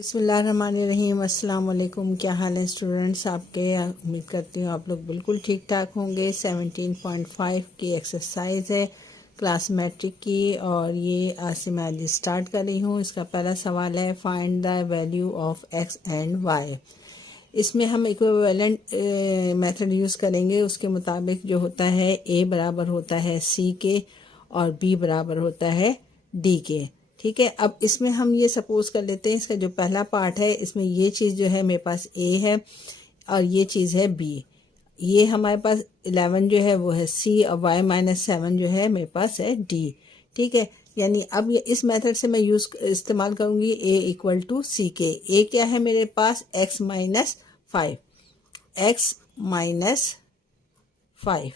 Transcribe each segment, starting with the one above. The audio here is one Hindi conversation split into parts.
बिस्मिल्लाहिर्रहमानिर्रहीम। अस्सलाम वालेकुम। क्या हाल है स्टूडेंट्स आपके? उम्मीद करती हूँ आप लोग बिल्कुल ठीक ठाक होंगे। 17.5 की एक्सरसाइज है क्लास मैट्रिक की और ये आज से मैं आज स्टार्ट कर रही हूँ। इसका पहला सवाल है find the value of x and y. इसमें हम इक्विवेलेंट मेथड यूज़ करेंगे। उसके मुताबिक जो होता है ए बराबर होता है सी के और बी बराबर होता है डी के। ठीक है, अब इसमें हम ये सपोज कर लेते हैं इसका जो पहला पार्ट है इसमें ये चीज़ जो है मेरे पास ए है और ये चीज़ है बी। ये हमारे पास 11 जो है वो है सी और y-7 जो है मेरे पास है डी। ठीक है, यानी अब ये इस मेथड से मैं इस्तेमाल करूँगी a इक्वल टू सी के। a क्या है मेरे पास x-5, x-5।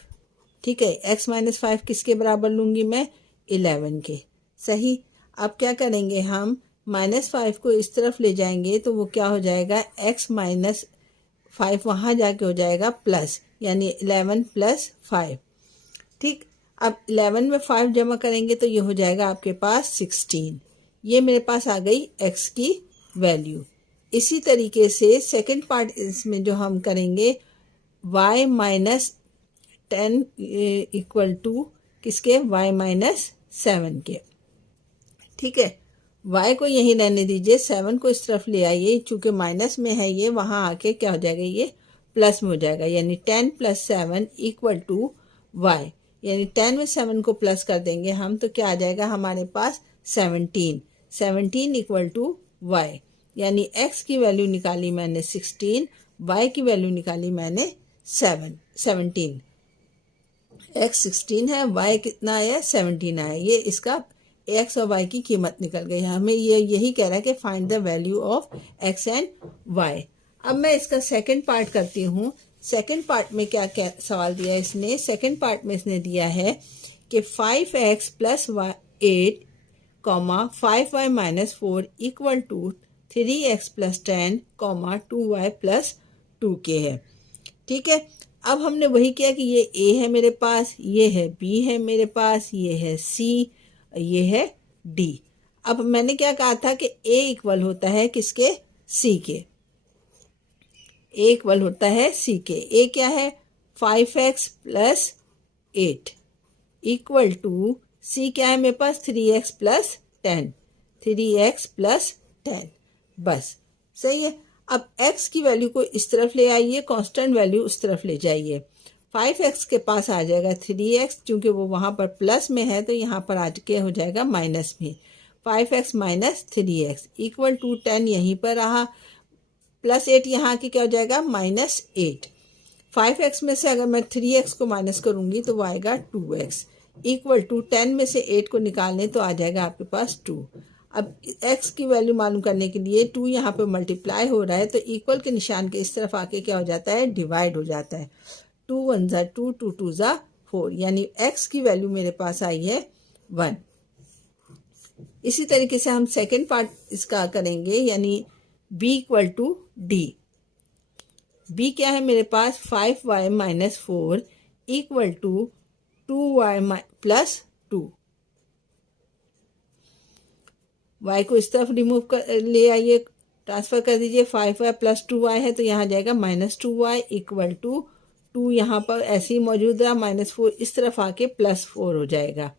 ठीक है, x-5 किसके बराबर लूँगी मैं? 11 के। सही। अब क्या करेंगे हम -5 को इस तरफ ले जाएंगे तो वो क्या हो जाएगा x-5 वहाँ जाके हो जाएगा प्लस, यानी 11 + 5। ठीक, अब 11 में 5 जमा करेंगे तो ये हो जाएगा आपके पास 16। ये मेरे पास आ गई x की वैल्यू। इसी तरीके से सेकंड पार्ट इसमें जो हम करेंगे y-10 इक्वल टू किसके? y-7 के। ठीक है, y को यहीं रहने दीजिए, 7 को इस तरफ ले आइए, चूंकि माइनस में है ये, वहां आके क्या हो जाएगा? ये प्लस में हो जाएगा, यानी 10 + 7 इक्वल टू y। यानी 10 में 7 को प्लस कर देंगे हम तो क्या आ जाएगा हमारे पास? 17 इक्वल टू y। यानी x की वैल्यू निकाली मैंने 16, y की वैल्यू निकाली मैंने 17। x 16 है, y कितना आया? 17 आया। ये इसका एक्स और वाई की कीमत निकल गई। हमें ये यही कह रहा है कि find the value of x and y. अब मैं इसका सेकंड पार्ट करती हूँ। सेकंड पार्ट में क्या क्या सवाल दिया है इसने? सेकंड पार्ट में इसने दिया है कि 5x + 8, 5y - 4 equal to 3x + 10, 2y + 2k है। ठीक है, अब हमने वही किया कि ये a है मेरे पास, ये है b है मेरे पास, ये है c, ये है डी। अब मैंने क्या कहा था कि a इक्वल होता है किसके? c के। a इक्वल होता है c के। a क्या है? 5x + 8 इक्वल टू c क्या है मेरे पास? 3x + 10, 3x + 10। बस सही है। अब x की वैल्यू को इस तरफ ले आइए, कांस्टेंट वैल्यू उस तरफ ले जाइए। 5x के पास आ जाएगा 3x, क्योंकि वो वहाँ पर प्लस में है तो यहाँ पर आ के हो जाएगा माइनस में। 5x - 3x इक्वल टू 10 यहीं पर रहा, +8 यहाँ की क्या हो जाएगा? -8। 5x में से अगर मैं 3x को माइनस करूँगी तो वो आएगा 2x इक्वल टू 10 में से 8 को निकालने तो आ जाएगा आपके पास 2। अब x की वैल्यू मालूम करने के लिए 2 यहाँ पे मल्टीप्लाई हो रहा है तो इक्वल के निशान के इस तरफ आके क्या हो जाता है? डिवाइड हो जाता है। 2 × 1 = 2, 2 × 2 = 4, यानी x की वैल्यू मेरे पास आई है 1। इसी तरीके से हम सेकंड पार्ट इसका करेंगे, यानी b equal to d. b क्या है मेरे पास? 5y - 4 equal to 2y + 2। y को इस तरफ रिमूव कर ले आइए, ट्रांसफर कर दीजिए। 5y + 2y है तो यहाँ जाएगा -2y इक्वल टू 2 यहाँ पर ऐसे ही मौजूद रहा, -4 इस तरफ आके +4 हो जाएगा।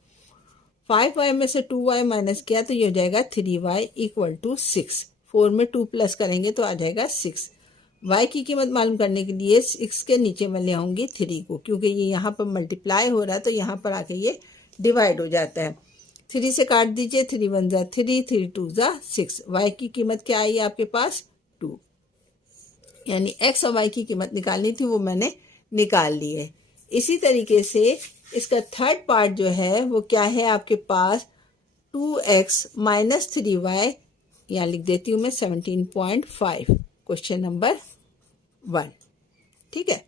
5y में से 2y माइनस किया तो ये हो जाएगा 3y इक्वल टू 6। 4 में 2 प्लस करेंगे तो आ जाएगा 6। y की कीमत मालूम करने के लिए 6 के नीचे मैं ले आऊँगी 3 को, क्योंकि ये यहाँ पर मल्टीप्लाई हो रहा है तो यहाँ पर आके ये डिवाइड हो जाता है। 3 से काट दीजिए, 3 × 1 = 3, 3 × 2 = 6। y की कीमत क्या आई आपके पास? 2। यानी x और y की कीमत निकालनी थी वो मैंने निकाल ली है। इसी तरीके से इसका थर्ड पार्ट जो है वो क्या है आपके पास? 2x - 3y, यहाँ लिख देती हूँ मैं 17.5, क्वेश्चन नंबर 1। ठीक है,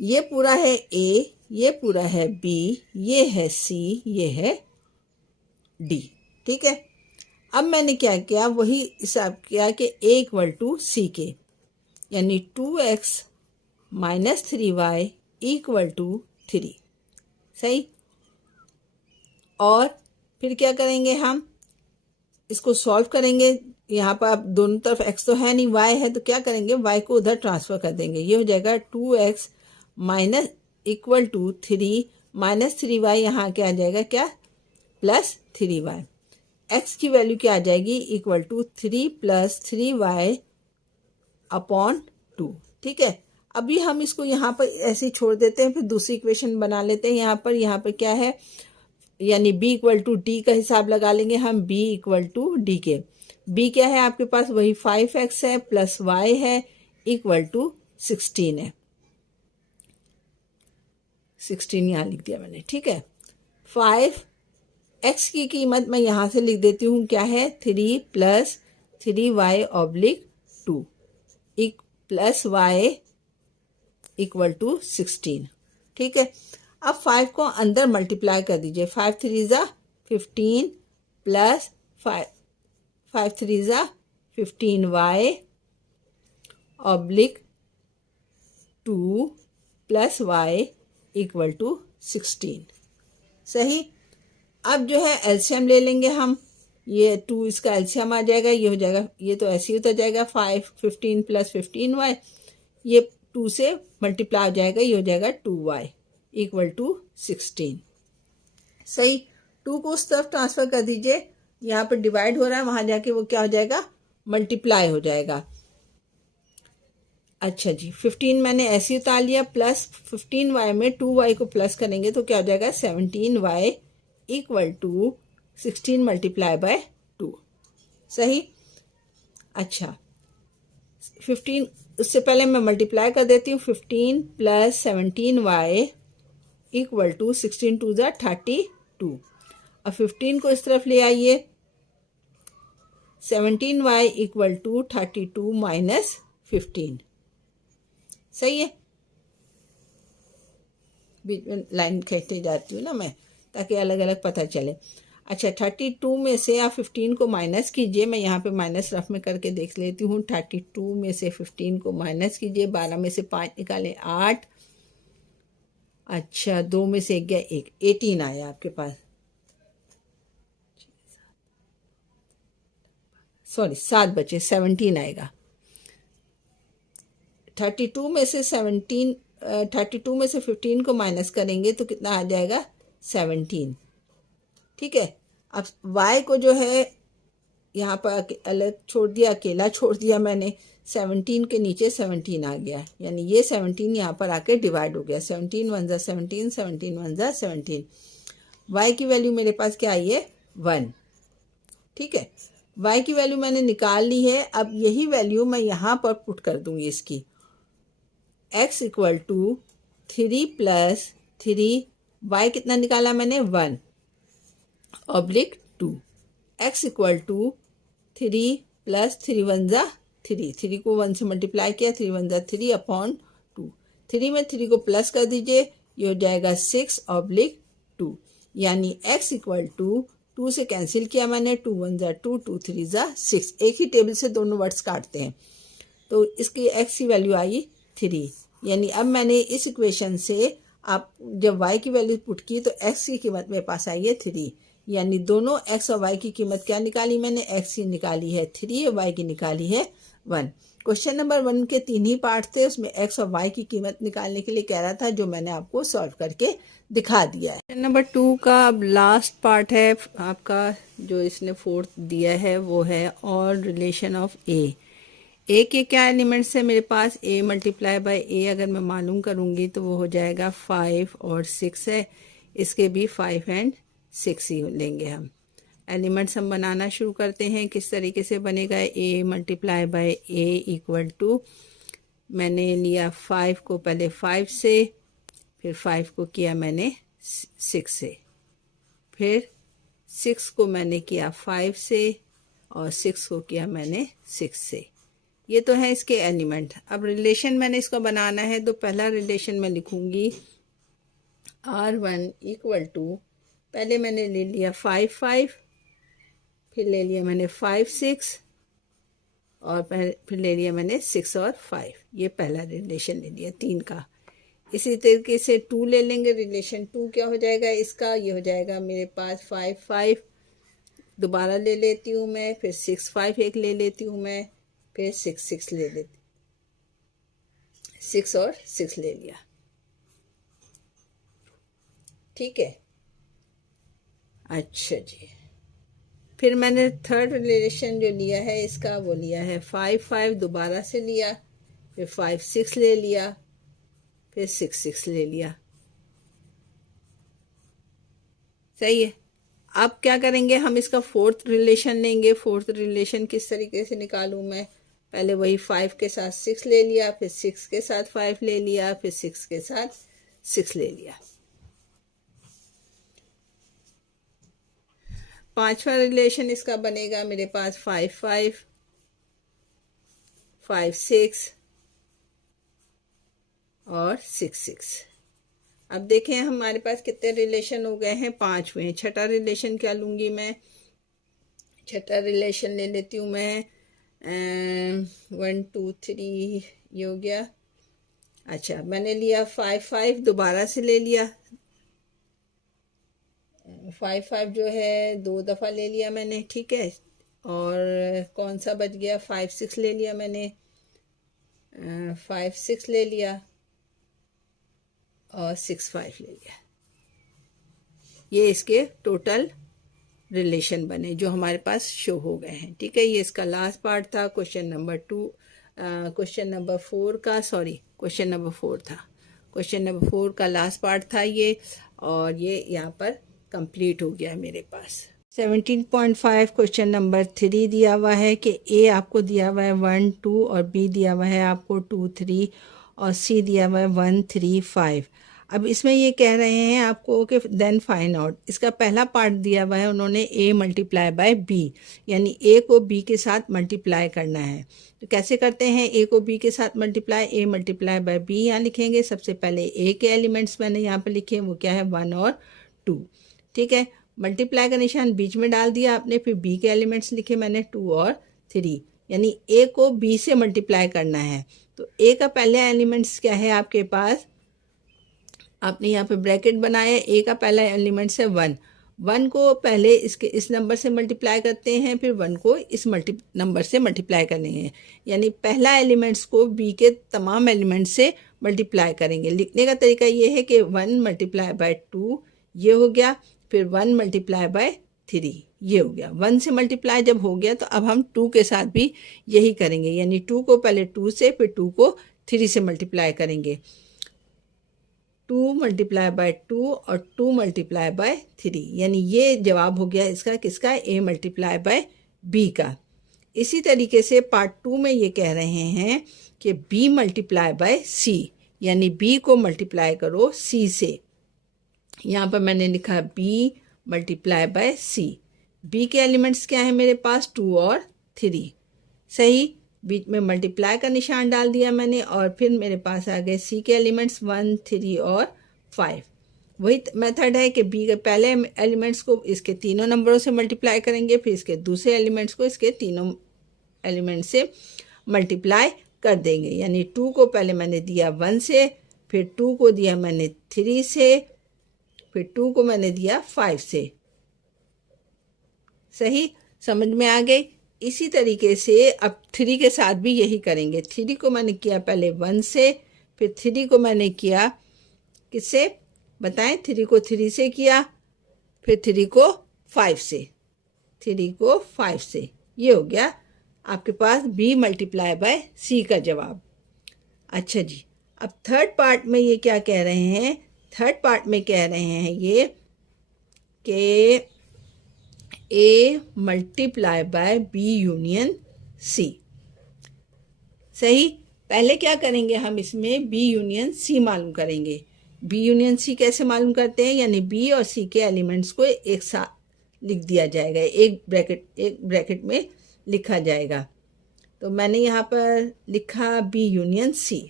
ये पूरा है a, ये पूरा है b, ये है c, ये है d। ठीक है, अब मैंने क्या किया? वही हिसाब किया कि a इक्वल टू c के, यानी 2x - 3y इक्वल टू 3। सही। और फिर क्या करेंगे हम? इसको सॉल्व करेंगे। यहाँ पर अब दोनों तरफ x तो है नहीं, y है, तो क्या करेंगे, y को उधर ट्रांसफर कर देंगे। ये हो जाएगा 2x minus equal to 3 minus 3y, यहाँ क्या आ जाएगा, क्या, प्लस 3y। x की वैल्यू क्या आ जाएगी, equal to 3 plus 3y upon 2। ठीक है, अभी हम इसको यहाँ पर ऐसे ही छोड़ देते हैं, फिर दूसरी इक्वेशन बना लेते हैं। यहाँ पर क्या है, यानी b इक्वल टू डी का हिसाब लगा लेंगे हम। b इक्वल टू डी के, b क्या है आपके पास, वही 5x है प्लस y है इक्वल टू 16 है। 16 यहाँ लिख दिया मैंने। ठीक है, 5x की कीमत मैं यहाँ से लिख देती हूँ, क्या है, 3 plus 3y oblique 2 plus y equal to 16। ठीक है, अब 5 को अंदर मल्टीप्लाई कर दीजिए। 5 3 ज़ा 15 प्लस 5 3 ज़ा 15y oblique 2 plus y equal to 16। सही। अब जो है एलसीएम ले लेंगे हम। ये 2 इसका एलसीएम आ जाएगा, ये हो जाएगा, ये तो ऐसे ही होता जाएगा 5 15 प्लस 15y, ये 2 से मल्टीप्लाई हो जाएगा, ये हो जाएगा 2y इक्वल टू 16। सही। 2 को उस तरफ ट्रांसफर कर दीजिए, यहाँ पर डिवाइड हो रहा है, वहां जाके वो क्या हो जाएगा, मल्टीप्लाई हो जाएगा। अच्छा जी, 15 मैंने ऐसे ही उतार लिया, प्लस 15y में 2y को प्लस करेंगे तो क्या हो जाएगा, 17y equal to 16 multiply by 2। सही। अच्छा, 15 उससे पहले मैं मल्टीप्लाई कर देती हूँ। 15 plus 17y equal to 16 to ज़ा 32। अब 15 को इस तरफ ले आइए, 17y इक्वल टू 32 माइनस 15। सही है, बीच में लाइन खींचते जाती हूँ ना मैं, ताकि अलग अलग पता चले। अच्छा, 32 में से आप 15 को माइनस कीजिए। मैं यहाँ पे माइनस रफ में करके देख लेती हूँ। 32 में से 15 को माइनस कीजिए, 12 में से 5 निकालें 8। अच्छा, 2 में से 1 गया 1, 18 आया आपके पास। सॉरी, 7 बचे, 17 आएगा। 32 में से 15 को माइनस करेंगे तो कितना आ जाएगा, 17। ठीक है, अब y को जो है यहाँ पर अलग छोड़ दिया, अकेला छोड़ दिया मैंने। 17 के नीचे 17 आ गया, यानी ये 17 यहाँ पर आके डिवाइड हो गया। 17 1 ज़ा 17, 17 1 ज़ा 17। y की वैल्यू मेरे पास क्या आई है, 1। ठीक है, y की वैल्यू मैंने निकाल ली है। अब यही वैल्यू मैं यहाँ पर पुट कर दूंगी इसकी। x equal to 3 plus 3, y कितना निकाला मैंने, 1 oblique 2। x equal to 3 plus 3 1 ज़ा 3, 3 को 1 से मल्टीप्लाई किया, 3 1 ज़ा 3 अपॉन 2। 3 में 3 को प्लस कर दीजिए, ये हो जाएगा 6 ऑब्लिक 2। यानी x इक्वल टू 2 से कैंसिल किया मैंने, 2 1 ज़ा 2, 2 3 ज़ा 6। एक ही टेबल से दोनों वर्ड्स काटते हैं, तो इसकी x की वैल्यू आई 3। यानी अब मैंने इस इक्वेशन से आप जब y की वैल्यू पुट की तो x की कीमत मेरे पास आई है 3। यानी दोनों x और y की कीमत क्या निकाली मैंने, x की निकाली है 3 और y की निकाली है 1। क्वेश्चन नंबर 1 के 3 ही पार्ट थे, उसमें x और y की कीमत निकालने के लिए कह रहा था, जो मैंने आपको सॉल्व करके दिखा दिया है। क्वेश्चन नंबर 2 का अब लास्ट पार्ट है आपका, जो इसने 4th दिया है, वो है और रिलेशन ऑफ ए के क्या एलिमेंट्स है मेरे पास, a मल्टीप्लाई बाय a अगर मैं मालूम करूँगी तो वो हो जाएगा 5 और 6 है। इसके भी 5 एंड 6 ही लेंगे हम। एलिमेंट्स हम बनाना शुरू करते हैं। किस तरीके से बनेगा, a multiply by a equal to, मैंने लिया 5 को पहले 5 से, फिर 5 को किया मैंने 6 से, फिर 6 को मैंने किया 5 से, और 6 को किया मैंने 6 से। ये तो है इसके एलिमेंट। अब रिलेशन मैंने इसको बनाना है, तो पहला रिलेशन मैं लिखूंगी R1 इक्वल टू, पहले मैंने ले लिया 5 5, फिर ले लिया मैंने 5 6, और फिर ले लिया मैंने 6 और 5। ये पहला रिलेशन ले लिया 3 का। इसी तरीके से 2 ले लेंगे। रिलेशन 2 क्या हो जाएगा इसका, ये हो जाएगा मेरे पास 5 5, दोबारा ले लेती हूँ मैं, फिर 6 5 एक ले लेती हूँ मैं, फिर 6 6 ले लेती, 6 और 6 ले लिया। ठीक है, अच्छा जी। फिर मैंने थर्ड रिलेशन जो लिया है इसका, वो लिया है 5 5, दोबारा से लिया, फिर 5 6 ले लिया, फिर 6 6 ले लिया। सही है। अब क्या करेंगे, हम इसका फोर्थ रिलेशन लेंगे। फोर्थ रिलेशन किस तरीके से निकालूं मैं, पहले वही 5 के साथ 6 ले लिया, फिर 6 के साथ 5 ले लिया, फिर 6 के साथ 6 ले लिया। पांचवा रिलेशन इसका बनेगा मेरे पास 5 5 5 6 और 6 6। अब देखें हमारे पास कितने रिलेशन हो गए हैं, 5 हुए हैं। छठा रिलेशन क्या लूँगी मैं, छठा रिलेशन ले लेती हूँ मैं 1 2 3, ये हो गया। अच्छा, मैंने लिया 5 5, दोबारा से ले लिया 5 5 जो है 2 दफ़ा ले लिया मैंने। ठीक है, और कौन सा बच गया, 5 6 ले लिया मैंने, 5 6 ले लिया और 6 5 ले लिया। ये इसके टोटल रिलेशन बने जो हमारे पास शो हो गए हैं। ठीक है, ये इसका लास्ट पार्ट था क्वेश्चन नंबर 2, क्वेश्चन नंबर 4 का, सॉरी क्वेश्चन नंबर 4 था, क्वेश्चन नंबर 4 का लास्ट पार्ट था ये, और ये यहाँ पर कंप्लीट हो गया मेरे पास। 17.5 क्वेश्चन नंबर 3 दिया हुआ है कि ए आपको दिया हुआ है 1 2 और बी दिया हुआ है आपको 2 3 और सी दिया हुआ है 1 3 5। अब इसमें ये कह रहे हैं आपको कि देन फाइंड आउट। इसका पहला पार्ट दिया हुआ है उन्होंने ए मल्टीप्लाई बाय बी, यानी ए को बी के साथ मल्टीप्लाई करना है। तो कैसे करते हैं ए को बी के साथ multiply, a multiply by b यहाँ लिखेंगे। सबसे पहले ए के एलिमेंट्स मैंने यहाँ पर लिखे, वो क्या है 1 और 2। ठीक है, मल्टीप्लाई का निशान बीच में डाल दिया आपने, फिर बी के एलिमेंट्स लिखे मैंने 2 और 3, यानी ए को बी से मल्टीप्लाई करना है। तो ए का पहले एलिमेंट्स क्या है आपके पास, आपने यहाँ पे ब्रैकेट बनाया, ए का पहला एलिमेंट्स है 1, 1 को पहले इसके इस नंबर से मल्टीप्लाई करते हैं, फिर 1 को इस नंबर से मल्टीप्लाई करेंगे, यानी पहला एलिमेंट्स को बी के तमाम एलिमेंट्स से मल्टीप्लाई करेंगे। लिखने का तरीका ये है कि 1 मल्टीप्लाई बाय 2 ये हो गया, फिर 1 मल्टीप्लाई बाय 3 ये हो गया। 1 से मल्टीप्लाई जब हो गया तो अब हम 2 के साथ भी यही करेंगे, यानी 2 को पहले 2 से, फिर 2 को 3 से मल्टीप्लाई करेंगे। 2 मल्टीप्लाई बाय 2 और 2 मल्टीप्लाई बाय 3, यानी ये जवाब हो गया इसका किसका, ए मल्टीप्लाई बाय बी का। इसी तरीके से पार्ट 2 में ये कह रहे हैं कि बी मल्टीप्लाई बाय सी, यानी बी को मल्टीप्लाई करो सी से। यहाँ पर मैंने लिखा b multiply by c. B के एलिमेंट्स क्या है मेरे पास, 2 और 3। सही, बीच में मल्टीप्लाई का निशान डाल दिया मैंने, और फिर मेरे पास आ गए सी के एलिमेंट्स 1 3 और 5। वही मेथड है कि बी के पहले एलिमेंट्स को इसके तीनों नंबरों से मल्टीप्लाई करेंगे, फिर इसके दूसरे एलिमेंट्स को इसके तीनों एलिमेंट से मल्टीप्लाई कर देंगे। यानी 2 को पहले मैंने दिया 1 से, फिर 2 को दिया मैंने 3 से, फिर 2 को मैंने दिया 5 से। सही, समझ में आ गई। इसी तरीके से अब 3 के साथ भी यही करेंगे। 3 को मैंने किया पहले 1 से, फिर 3 को मैंने किया किससे बताएं, 3 को 3 से किया, फिर 3 को 5 से, 3 को 5 से। ये हो गया आपके पास बी मल्टीप्लाई बाय सी का जवाब। अच्छा जी, अब थर्ड पार्ट में ये क्या कह रहे हैं, थर्ड पार्ट में कह रहे हैं ये कि A multiply by B union C. सही, पहले क्या करेंगे हम इसमें बी यूनियन सी मालूम करेंगे। बी यूनियन सी कैसे मालूम करते हैं, यानी बी और सी के एलिमेंट्स को एक साथ लिख दिया जाएगा, एक ब्रैकेट में लिखा जाएगा। तो मैंने यहाँ पर लिखा b union c,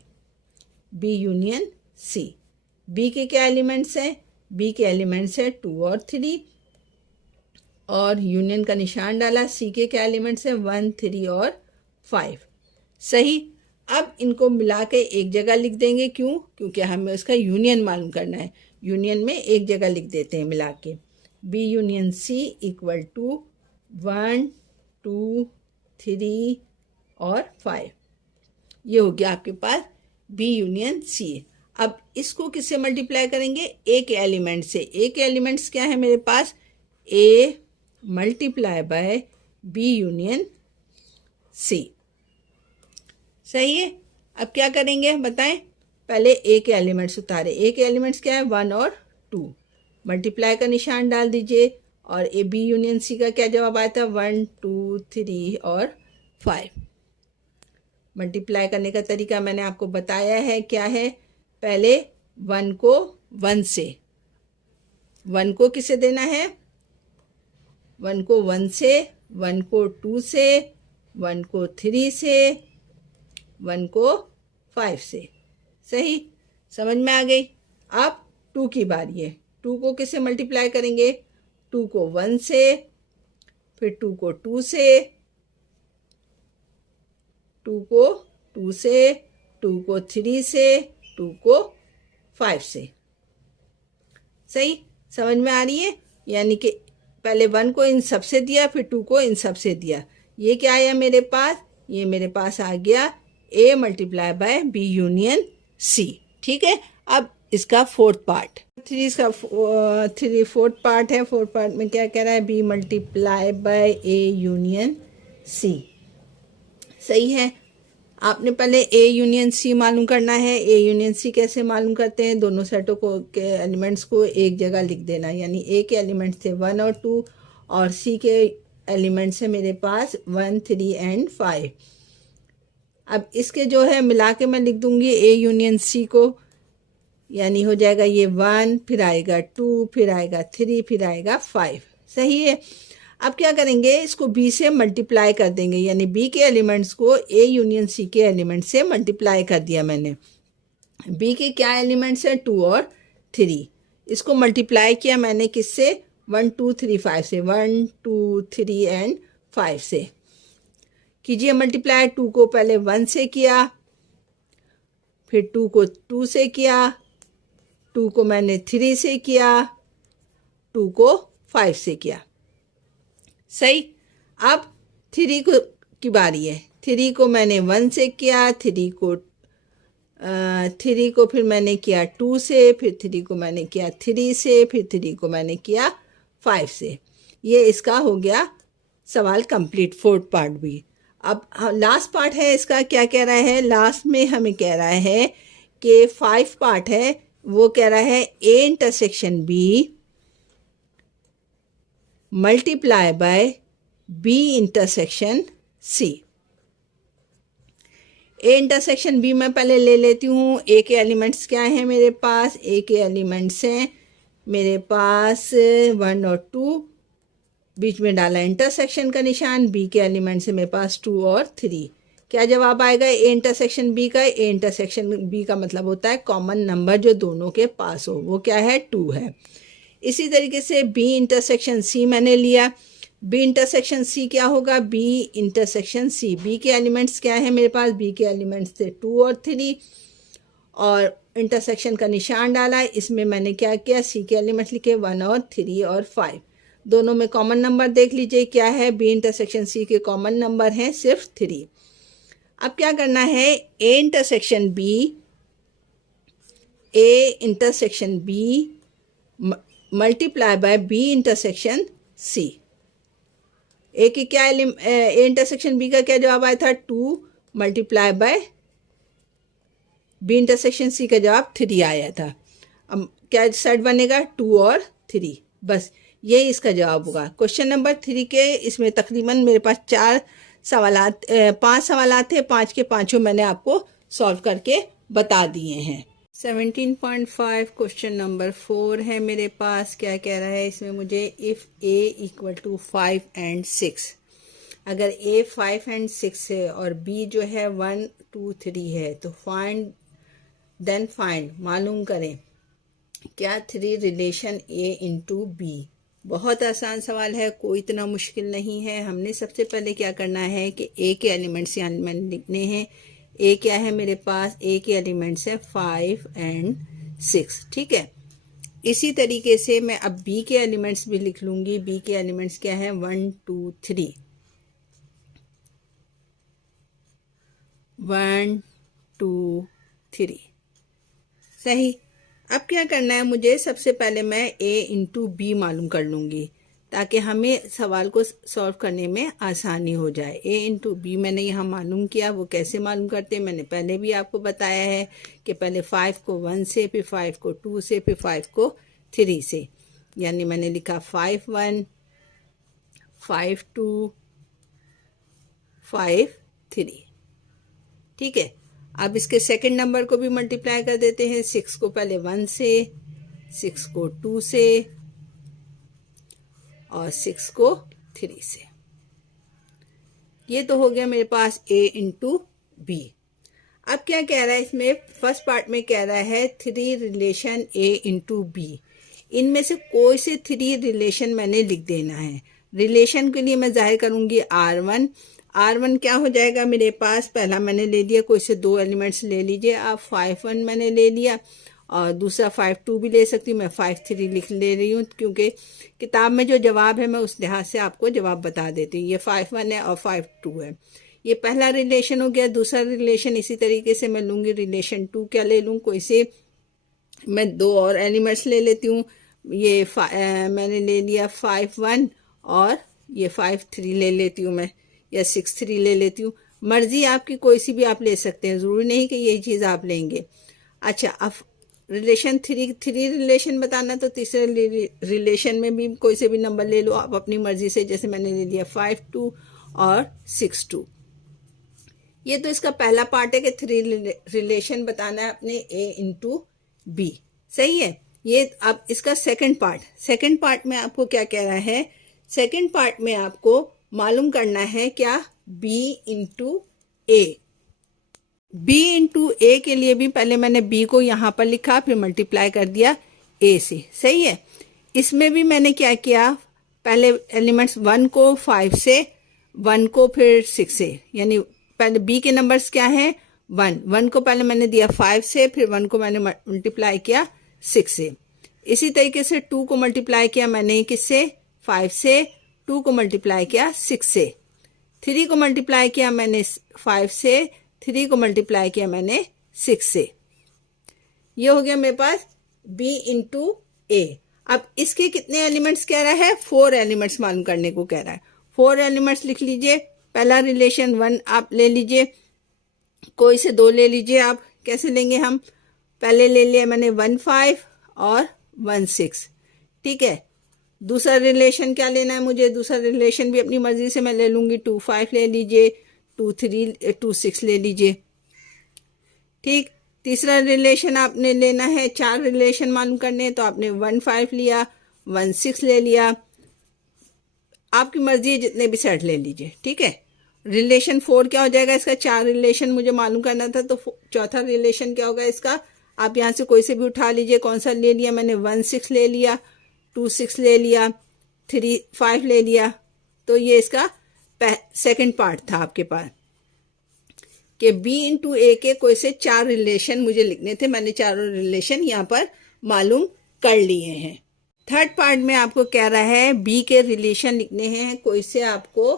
b union c. B के क्या एलिमेंट्स हैं, बी के एलिमेंट्स हैं 2 और 3, और यूनियन का निशान डाला। सी के क्या एलिमेंट्स हैं 1 3 और 5। सही, अब इनको मिला के एक जगह लिख देंगे, क्यों, क्योंकि हमें उसका यूनियन मालूम करना है। यूनियन में एक जगह लिख देते हैं मिला के, b union c equal to 1 2 3 और 5। ये हो गया आपके पास बी यूनियन सी। अब इसको किससे मल्टीप्लाई करेंगे? ए के एलिमेंट से। ए के एलिमेंट्स क्या है मेरे पास? A multiply by B union C. सही है। अब क्या करेंगे बताएं? पहले ए के एलिमेंट्स उतारे। ए के एलिमेंट्स क्या है? 1 और 2। मल्टीप्लाई का निशान डाल दीजिए और ए बी यूनियन सी का क्या जवाब आया था? 1 2 3 और 5। मल्टीप्लाई करने का तरीका मैंने आपको बताया है, क्या है? पहले 1 को 1 से, 1 को किसे देना है? 1 को 1 से, 1 को 2 से, 1 को 3 से, 1 को 5 से। सही, समझ में आ गई। अब 2 की बारी है। 2 को किससे मल्टीप्लाई करेंगे? 2 को 1 से, फिर 2 को 2 से, 2 को 2 से, 2 को 3 से, 2 को 5 से। सही, समझ में आ रही है? यानी कि पहले 1 को इन सब से दिया, फिर 2 को इन सब से दिया। ये क्या आया मेरे पास? ये मेरे पास आ गया A multiply by B union C. ठीक है। अब इसका फोर्थ पार्ट, फोर्थ पार्ट है। फोर्थ पार्ट में क्या कह रहा है? B multiply by A union C. सही है। आपने पहले ए यूनियन सी मालूम करना है। ए यूनियन सी कैसे मालूम करते हैं? दोनों सेटों को के एलिमेंट्स को एक जगह लिख देना। यानी ए के एलिमेंट्स थे 1 और 2 और सी के एलिमेंट्स है मेरे पास 1 3 एंड 5। अब इसके जो है मिला के मैं लिख दूंगी ए यूनियन सी को, यानी हो जाएगा ये 1, फिर आएगा 2, फिर आएगा 3, फिर आएगा 5। सही है। अब क्या करेंगे? इसको बी से मल्टीप्लाई कर देंगे, यानी बी के एलिमेंट्स को ए यूनियन सी के एलिमेंट से मल्टीप्लाई कर दिया मैंने। बी के क्या एलिमेंट्स है? 2 और 3। इसको मल्टीप्लाई किया मैंने किससे? 1 2 3 5 से। 1 2 3 एंड 5 से कीजिए मल्टीप्लाई। 2 को पहले 1 से किया, फिर 2 को 2 से किया, 2 को मैंने 3 से किया, 2 को 5 से किया। सही। अब 3 को की बारी है। 3 को मैंने 1 से किया, 3 को फिर मैंने किया 2 से, फिर 3 को मैंने किया 3 से, फिर 3 को मैंने किया 5 से। ये इसका हो गया सवाल कंप्लीट, फोर्थ पार्ट भी। अब लास्ट पार्ट है इसका। क्या कह रहा है? लास्ट में हमें कह रहा है कि 5 पार्ट है, वो कह रहा है ए intersection B multiply by B intersection C. A intersection b मैं पहले ले लेती हूँ। ए के एलिमेंट्स क्या हैं मेरे पास? ए के एलिमेंट्स हैं मेरे पास 1 और 2, बीच में डाला इंटरसेक्शन का निशान। बी के एलिमेंट्स है मेरे पास 2 और 3। क्या जवाब आएगा ए इंटरसेक्शन बी का? ए इंटरसेक्शन बी का मतलब होता है कॉमन नंबर जो दोनों के पास हो, वो क्या है? 2 है। इसी तरीके से बी इंटरसेक्शन सी मैंने लिया। बी इंटरसेक्शन सी क्या होगा? B intersection c. बी के एलिमेंट्स क्या है मेरे पास? बी के एलिमेंट्स थे 2 और 3 और इंटरसेक्शन का निशान डाला। इसमें मैंने क्या किया? सी के एलिमेंट्स लिखे 1 और 3 और 5। दोनों में कॉमन नंबर देख लीजिए क्या है? बी इंटरसेक्शन सी के कॉमन नंबर हैं सिर्फ 3। अब क्या करना है? ए intersection B multiply by B intersection C. A की क्या ए इंटरसेक्शन बी का क्या जवाब आया था? 2 multiply by B intersection c का जवाब 3 आया था। अब क्या सेट बनेगा? 2 और 3। बस यही इसका जवाब होगा। क्वेश्चन नंबर 3 के इसमें तकरीबन मेरे पास 5 सवालात थे। 5 के 5 मैंने आपको सॉल्व करके बता दिए हैं। 17.5 क्वेश्चन नंबर 4 है मेरे पास। क्या कह रहा है इसमें मुझे? If a equal to 5 and 6, अगर ए 5 एंड 6 है और बी जो है 1 2 3 है, तो फाइंड मालूम करें क्या 3 रिलेशन ए इंटू बी। बहुत आसान सवाल है, कोई इतना मुश्किल नहीं है। हमने सबसे पहले क्या करना है कि ए के एलिमेंट्स यहाँ मैंने लिखने हैं। ए क्या है मेरे पास? ए के एलिमेंट्स है 5 एंड 6। ठीक है। इसी तरीके से मैं अब बी के एलिमेंट्स भी लिख लूँगी। बी के एलिमेंट्स क्या हैं? 1 2 3, 1 2 3। सही। अब क्या करना है मुझे? सबसे पहले मैं a इंटू बी मालूम कर लूँगी ताकि हमें सवाल को सॉल्व करने में आसानी हो जाए। a इंटू बी मैंने यहाँ मालूम किया। वो कैसे मालूम करते हैं मैंने पहले भी आपको बताया है कि पहले 5 को 1 से, फिर 5 को 2 से, फिर 5 को 3 से। यानी मैंने लिखा 5 1, 5 2, 5 3। ठीक है। अब इसके सेकंड नंबर को भी मल्टीप्लाई कर देते हैं। 6 को पहले 1 से, 6 को 2 से और 6 को 3 से। ये तो हो गया मेरे पास a इंटू बी। अब क्या कह रहा है इसमें? फर्स्ट पार्ट में कह रहा है 3 रिलेशन a इंटू बी। इनमें से कोई से 3 रिलेशन मैंने लिख देना है। रिलेशन के लिए मैं जाहिर करूंगी R1। R1 क्या हो जाएगा मेरे पास? पहला मैंने ले लिया, कोई से 2 एलिमेंट्स ले लीजिए आप। 5 1 मैंने ले लिया और दूसरा 5 2 भी ले सकती हूँ। मैं 5 3 लिख ले रही हूँ क्योंकि किताब में जो जवाब है मैं उस लिहाज से आपको जवाब बता देती हूँ। ये 5 1 है और 5 2 है। ये पहला रिलेशन हो गया। दूसरा रिलेशन इसी तरीके से मैं लूँगी। रिलेशन 2 क्या ले लूँ? कोई से मैं 2 और एलिमेंट्स ले लेती हूँ। ये मैंने ले लिया 5 1 और ये 5 3 ले लेती हूँ मैं, या 6 3 ले लेती हूँ। मर्जी आपकी कोई सी भी आप ले सकते हैं, ज़रूरी नहीं कि यही चीज़ आप लेंगे। अच्छा, अब रिलेशन 3 रिलेशन बताना, तो तीसरे रिलेशन में भी कोई से भी नंबर ले लो आप अपनी मर्जी से। जैसे मैंने ले लिया 5 2 और 6 2। ये तो इसका पहला पार्ट है कि 3 रिलेशन बताना है अपने a इंटू बी। सही है। ये अब इसका सेकंड पार्ट में आपको क्या कह रहा है? सेकंड पार्ट में आपको मालूम करना है क्या? b इंटू ए। b इंटू ए के लिए भी पहले मैंने b को यहाँ पर लिखा, फिर मल्टीप्लाई कर दिया a से। सही है। इसमें भी मैंने क्या किया? पहले एलिमेंट्स 1 को 5 से, 1 को फिर 6 से। यानी पहले b के नंबर्स क्या हैं? 1 को पहले मैंने दिया 5 से, फिर 1 को मैंने मल्टीप्लाई किया 6 से। इसी तरीके से 2 को मल्टीप्लाई किया मैंने किससे? 5 से। 2 को मल्टीप्लाई किया 6 से। 3 को मल्टीप्लाई किया मैंने 5 से। 3 को मल्टीप्लाई किया मैंने 6 से। ये हो गया मेरे पास b इंटू ए। अब इसके कितने एलिमेंट्स कह रहा है? 4 एलिमेंट्स मालूम करने को कह रहा है। 4 एलिमेंट्स लिख लीजिए। पहला रिलेशन 1 आप ले लीजिए, कोई से 2 ले लीजिए आप। कैसे लेंगे हम? पहले ले लिया मैंने 1 5 और 1 6। ठीक है। दूसरा रिलेशन क्या लेना है मुझे? दूसरा रिलेशन भी अपनी मर्जी से मैं ले लूँगी। 2 5 ले लीजिए, 2 6 ले लीजिए। ठीक। तीसरा रिलेशन आपने लेना है, 4 रिलेशन मालूम करने हैं, तो आपने 1 5 लिया, 1 6 ले लिया। आपकी मर्जी है, जितने भी सेट ले लीजिए। ठीक है। रिलेशन 4 क्या हो जाएगा इसका? 4 रिलेशन मुझे मालूम करना था, तो चौथा रिलेशन क्या होगा इसका? आप यहाँ से कोई से भी उठा लीजिए। कौन सा ले लिया मैंने? 1 6 ले लिया, 2 6 ले लिया, 3 5 ले लिया। तो ये इसका सेकंड पार्ट था आपके पास कि b इंटू ए के कोई से 4 रिलेशन मुझे लिखने थे। मैंने चारों रिलेशन यहाँ पर मालूम कर लिए हैं। थर्ड पार्ट में आपको कह रहा है b के रिलेशन लिखने हैं कोई से आपको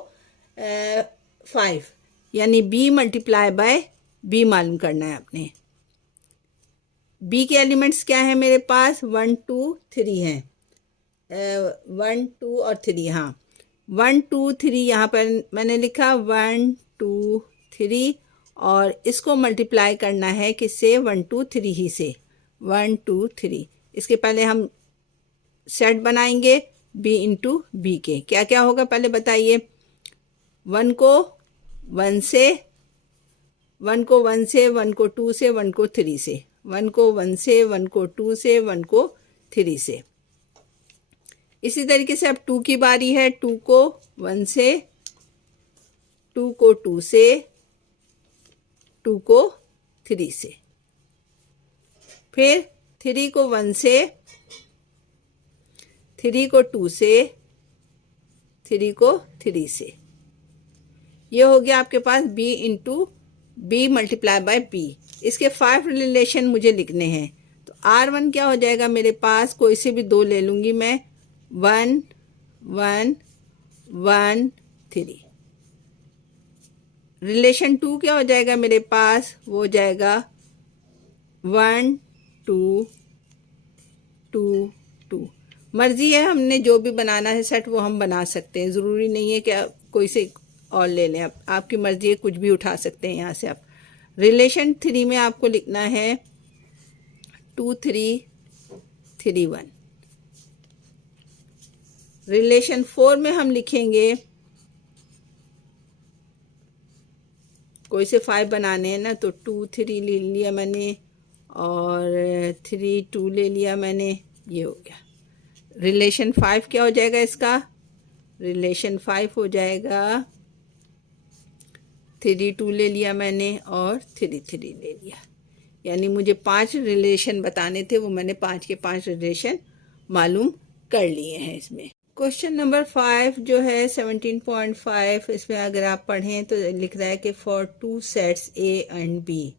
5, यानी b मल्टीप्लाई बाय b मालूम करना है आपने। b के एलिमेंट्स क्या है मेरे पास? 1 2 3 हैं। 1 2 और 3। हाँ, 1 2 3 यहाँ पर मैंने लिखा 1 2 3, और इसको मल्टीप्लाई करना है किससे? 1 2 3 ही से। 1 2 3। इसके पहले हम सेट बनाएंगे b इंटू बी के। क्या क्या होगा पहले बताइए? 1 को 1 से, 1 को 1 से, 1 को 2 से, 1 को 3 से। 1 को 1 से, 1 को 2 से, 1 को 3 से। इसी तरीके से अब 2 की बारी है। 2 को 1 से, 2 को 2 से, 2 को 3 से। फिर 3 को 1 से, 3 को 2 से, 3 को 3 से। ये हो गया आपके पास b into b multiply by b। इसके 5 रिलेशन मुझे लिखने हैं, तो R1 क्या हो जाएगा मेरे पास, कोई से भी 2 ले लूँगी मैं, 1 1 1 3। रिलेशन 2 क्या हो जाएगा मेरे पास, वो हो जाएगा 1 2 2 2। मर्जी है, हमने जो भी बनाना है सेट वो हम बना सकते हैं, ज़रूरी नहीं है कि आप कोई से और ले लें, आपकी मर्जी है, कुछ भी उठा सकते हैं यहाँ से आप। रिलेशन 3 में आपको लिखना है 2 3 3 1। रिलेशन 4 में हम लिखेंगे, कोई से 5 बनाने हैं ना, तो 2 3 ले लिया मैंने और 3 2 ले लिया मैंने, ये हो गया। रिलेशन 5 क्या हो जाएगा इसका, रिलेशन 5 हो जाएगा 3 2 ले लिया मैंने और 3 3 ले लिया। यानी मुझे 5 रिलेशन बताने थे, वो मैंने 5 के 5 रिलेशन मालूम कर लिए हैं इसमें। क्वेश्चन नंबर 5 जो है 17.5, इसमें अगर आप पढ़ें तो लिख रहा है कि for 2 sets A and B,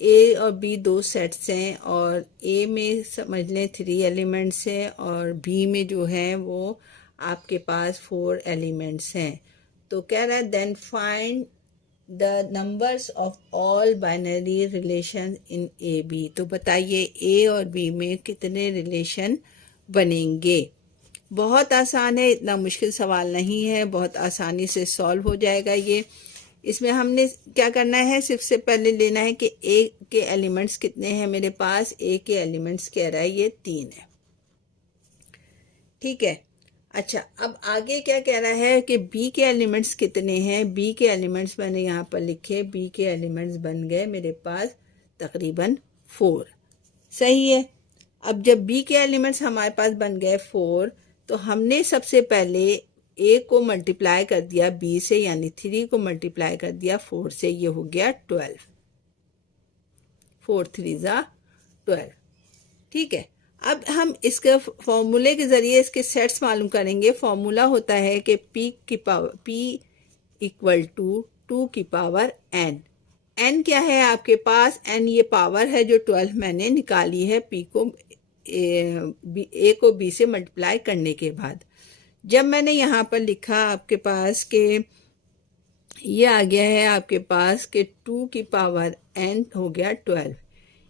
ए और बी 2 सेट्स हैं और ए में समझ लें 3 एलिमेंट्स हैं और बी में जो है वो आपके पास 4 एलिमेंट्स हैं। तो कह रहा है then find the numbers of all binary relation in a b. तो बताइए ए और बी में कितने रिलेशन बनेंगे। बहुत आसान है, इतना मुश्किल सवाल नहीं है, बहुत आसानी से सॉल्व हो जाएगा ये। इसमें हमने क्या करना है, सिर्फ से पहले लेना है कि ए के एलिमेंट्स कितने हैं मेरे पास। ए के एलिमेंट्स कह रहा है ये 3 है, ठीक है। अच्छा, अब आगे क्या कह रहा है कि बी के एलिमेंट्स कितने हैं। बी के एलिमेंट्स मैंने यहाँ पर लिखे, बी के एलिमेंट्स बन गए मेरे पास तकरीबन 4, सही है। अब जब बी के एलिमेंट्स हमारे पास बन गए 4, तो हमने सबसे पहले ए को मल्टीप्लाई कर दिया बी से, यानी 3 को मल्टीप्लाई कर दिया 4 से, ये हो गया 12। 4 3 ज़ा 12, ठीक है। अब हम इसके फॉर्मूले के ज़रिए इसके सेट्स मालूम करेंगे। फॉर्मूला होता है कि p इक्वल टू 2 की पावर n। n क्या है आपके पास, n ये पावर है जो 12 मैंने निकाली है p को a को b से मल्टीप्लाई करने के बाद। जब मैंने यहाँ पर लिखा आपके पास कि ये आ गया है आपके पास कि 2 की पावर n हो गया 12,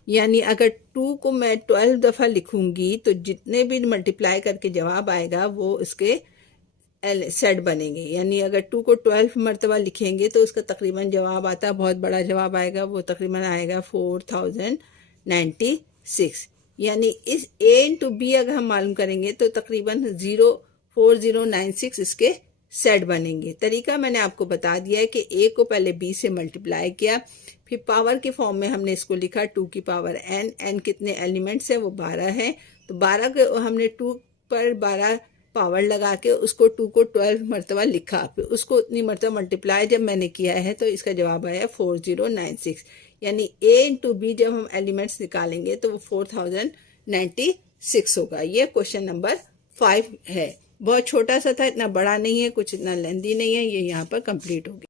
यानी अगर 2 को मैं 12 दफ़ा लिखूंगी तो जितने भी मल्टीप्लाई करके जवाब आएगा वो इसके सेट बनेंगे। यानी अगर 2 को 12 मरतबा लिखेंगे तो उसका तकरीबन जवाब आता है, बहुत बड़ा जवाब आएगा, वो तकरीबन आएगा 4096। यानी इस a इंटू बी अगर हम मालूम करेंगे तो तकरीबन 4096 इसके सेट बनेंगे। तरीका मैंने आपको बता दिया है कि a को पहले b से मल्टीप्लाई किया, फिर पावर के फॉर्म में हमने इसको लिखा 2 की पावर n कितने एलिमेंट्स हैं, वो 12 हैं। तो 12 के हमने 2 पर 12 पावर लगा के उसको 2 को 12 मरतबा लिखा, फिर उसको उतनी मरतबा मल्टीप्लाई जब मैंने किया है तो इसका जवाब आया 4096। यानी a इंटू बी जब हम एलिमेंट्स निकालेंगे तो वो 4096 होगा। ये क्वेश्चन नंबर 5 है। बहुत छोटा सा था, इतना बड़ा नहीं है, कुछ इतना लेंदी नहीं है। ये यहाँ पर कंप्लीट हो गया।